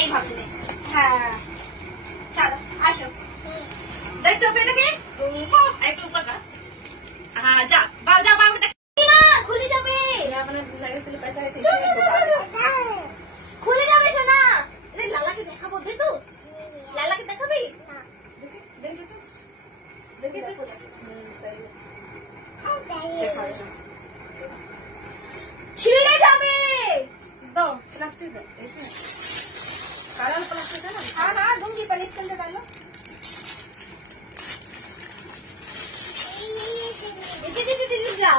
এইভাবে নে। হ্যাঁ চলো আসো। দেখ টপে দেখে একটু উপর কর। হ্যাঁ যা বাও যা বাও দেখ না খুলে যাবে। খুলে যাবে সোনা। লালাকে দেখাবো দে তো। লালাকে দেখাবি? ছিঁড়ে যাবে। दो प्लास्टिक दो इसमें काला प्लास्टिक है ना। हाँ हाँ दूंगी पहले इसके अंदर डालो। दीदी जा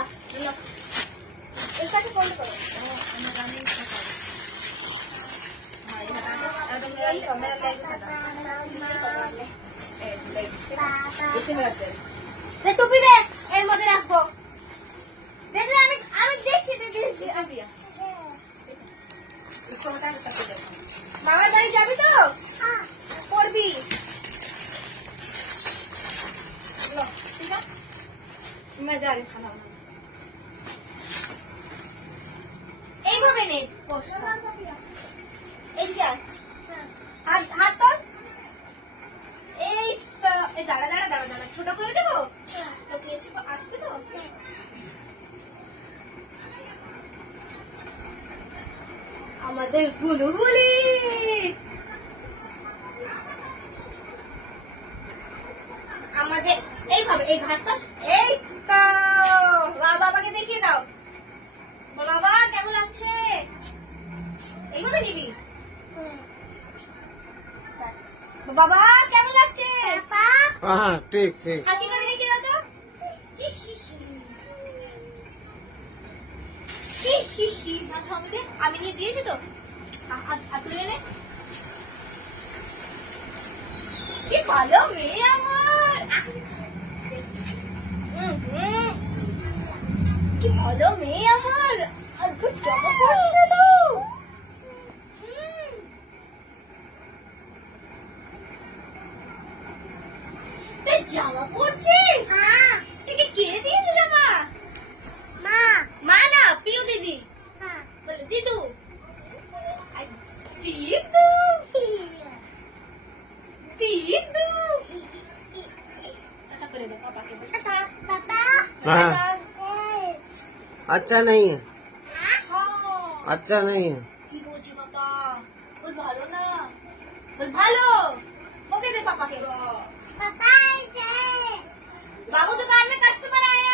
इसका से फोल्ड करो। हाँ ये हटा दो। मेरा लेग इसमें रख दे। टोपी दे एर मध्य रखो। देख ले আমি দেখছি দিদি আবিয়া इसको हटा के करके देखो। मामा बाड़ी जाबी तो? हाँ। पढ़बी। लो ठीक है मैं जा रही खाना बनाने। এইভাবে নে বস। এই যা হাত হাত তো এই তো এই দাঁড়া দাঁড়া দাঁড়া দাঁড়া ছোট করে দেব তো বেশি আসবে তো। আমাদের গুলুগুলি আমাদের এইভাবে এই ভাতটা এই তো বাবাকে দেখিয়ে দাও। বলো বাবা কেমন লাগছে? এইভাবে নিবি। বাবা কেমন লাগছে? হ্যাঁ ঠিক ঠিক। হাসি করে দেখিয়ে দাও তো। আমি নিয়ে দিয়েছি তো তুলে নে। কি ভালো মেয়ে আমার। কি ভালো মেয়ে আমার। আর খুব জামা পড়ছে তো। জামা পড়ছিস? ঠিক কিনে দিয়েছে জামা? মা মা না প্রিয় দিদি। বলে দিদু দিদু দিদু টাটা করে দে পাপাকে। টাটা हाँ अच्छा नहीं है। हाँ अच्छा नहीं है। কি বলছি বাবা বল ভালো না বল ভালো। ওকে दे पापा के। पापा बाबू दुकान में कस्टमर आए।